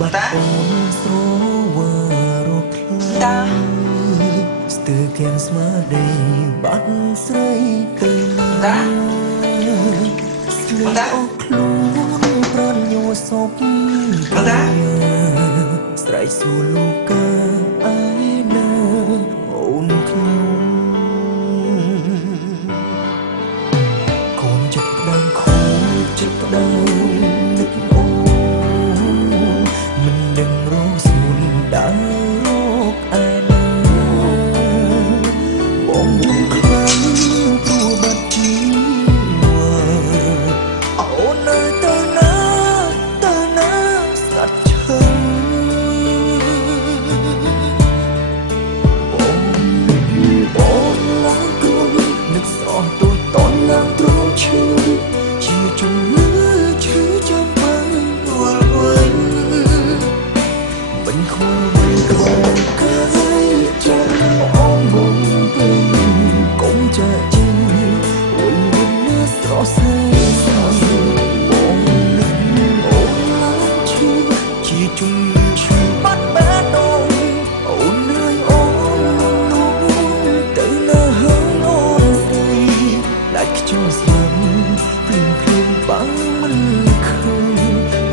បាត់អូនស្រវើរកតាស្ទើរគៀនស្មារតីបាត់ស្រីទៅណាស្លៀកអស់ខ្លួនប្រញញសោកតាស្រ័យសួរលោកកើឯណាអូនខ្ញុំកូនចិត្តផ្ដាំខូចចិត្តផ្ដាំនឹកអូនមិនដឹងរងស្មួនដើររកឯណាបងយំខ្លាំងព្រោះបាត់ជីវិតអូននៅទៅណាស្ងាត់ឈឹងបងឡើងខ្លួននឹកស្រស់ទូចតនឡើងទ្រង់ឈឺជាជំងឺឈឺចាំបានវល់វិញមិនខ្វល់វិញក៏កាយចាំអូនមុំទៅកុំចាក់ចេញអូនមានស្រស់ស្អាតបងនឹកអូនឡើងឈឺជាជំងឺឈឺបាត់បេះដូងអូនលឿនអូននោះទៅណាហើយអូនស្រីដាច់ខ្ជិលស្លាប់ភ្លាមបាំងមិនឃើញ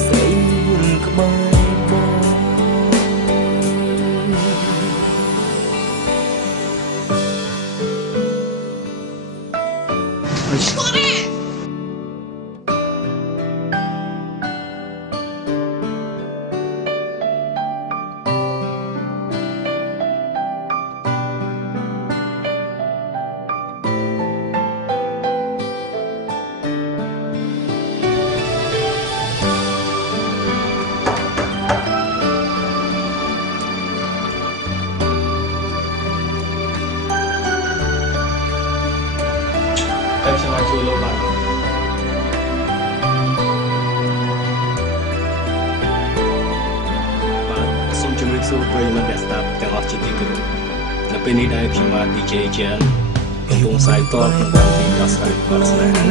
ស្រីវល់ក្បែរបងតែខ្ញុំអាចជួយលោកបានសូមជម្រាបសួរប្រិយមិត្តអ្នកស្ដាប់ទាំងអស់ជាទីគោរពនៅពេលនេះដែរខ្ញុំបាទ DJ Jan កំពុងផ្សាយតបទៅកាន់ទីដោះស្រាយបាត់ស្នេហា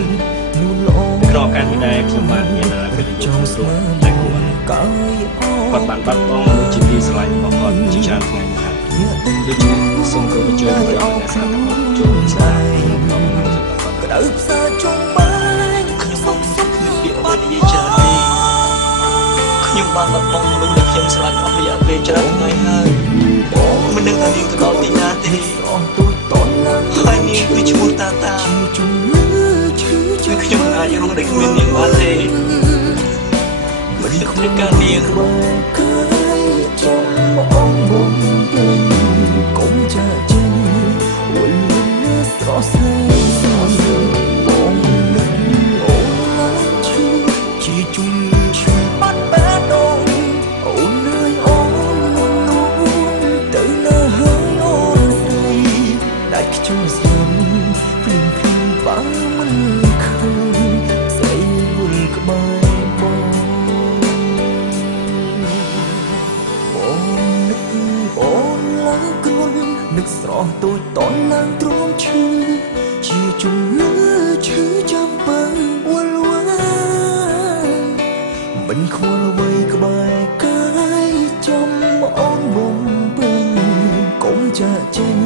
ក្រឱកាសនេះដែរខ្ញុំបាទមានកិត្តិយសស្រួលតែគាត់បានបាត់បង់មួយជាទីស្រឡាញ់របស់គាត់ជាច្រើនថ្ងៃមកហើយដូច្នេះសូមគោរពជួយប្រិយមិត្តអ្នកស្ដាប់ទាំងអស់ចូលស្ដាប់ក្នុងក្តៅផ្សាជុំបានខ្ញុំមកសុខមានពាក្យអ្វីនិយាយច្រើនទេខ្ញុំបានបាត់បង់មនុស្សដែលខ្ញុំស្រឡាញ់អស់រយៈពេលច្រើនថ្ងៃហើយមិនដឹងថានាងទៅដល់ទីណាទេហើយនាងគឺឈ្មោះតាតាគឺខ្ញុំអាចរស់ដោយគ្មាននាងបានទេមិននឹកถึงការនាងចំបងបងទៅកុំចាចេញវល់លឺស្រស់ស្អាតបងនឹកអូនឡើងឈឺជាជំងឺឈឺបាត់បេះដូងអូនលឿនអូននោះទៅណាហើយអូនស្រីដាច់ខ្ជិលស្លាប់ភ្លាមបាំងមិនឃើញស្រីវល់ក្បែរបងអូនឡើងខ្លួននឹកស្រស់ទូចតនឡើងទ្រាំឈឺជាជំងឺឈឺចាំបើវល់វល់មិនខ្វល់អ្វីក្បែរកាយចំអូនបំពេញកុំចាក់ចេញ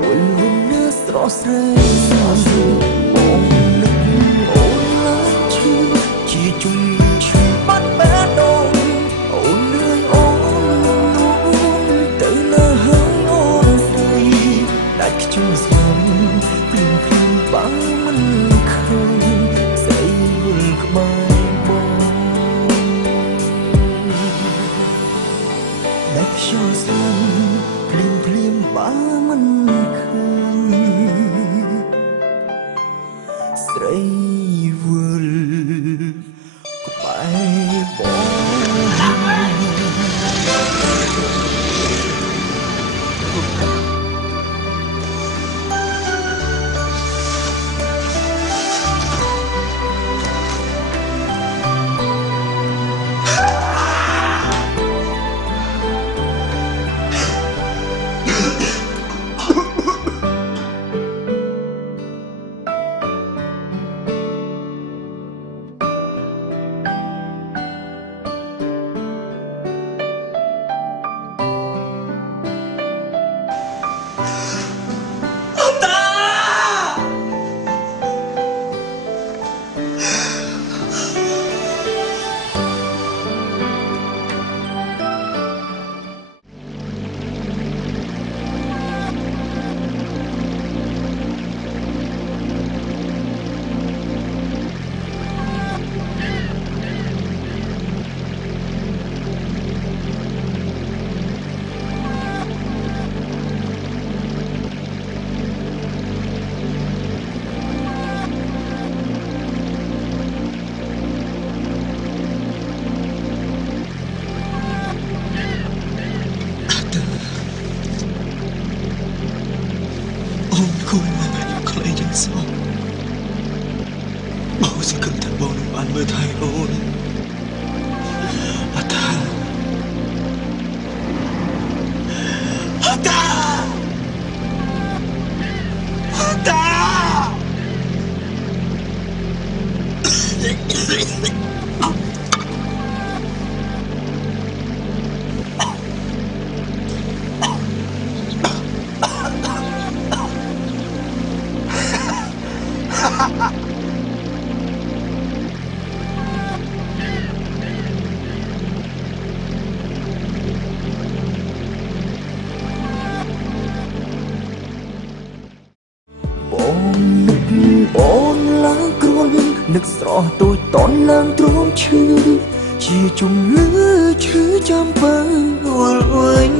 វល់លំនៅស្រស់ស្អាតបងនឹកអូនឡើងឈឺជាជំងឺឈឺបាត់បេះដូងអូនលឿនអូនទៅណាហើយអូនស្រីដាច់ខ្ជិលស្លាប់ភ្លាមបាំងមិនឃើញស្រីវល់ក្បែរបងដាច់ខ្ជិលស្លាប់ភ្លាមបាំងមិនឃើញស្រីវល់ក្បែរបង អូនគួរនឹងអាយុខ្លីយ៉ាងស្មោះបងសង្ឃឹមថាបងនឹងបានមើលថែអូនអតាអតាអតា បងនឹកអូនឡើងគ្រួននឹកស្រស់ទូចតនឡើងទ្រាំឈឺជាជំងឺឈឺចាំបើវល់វិញ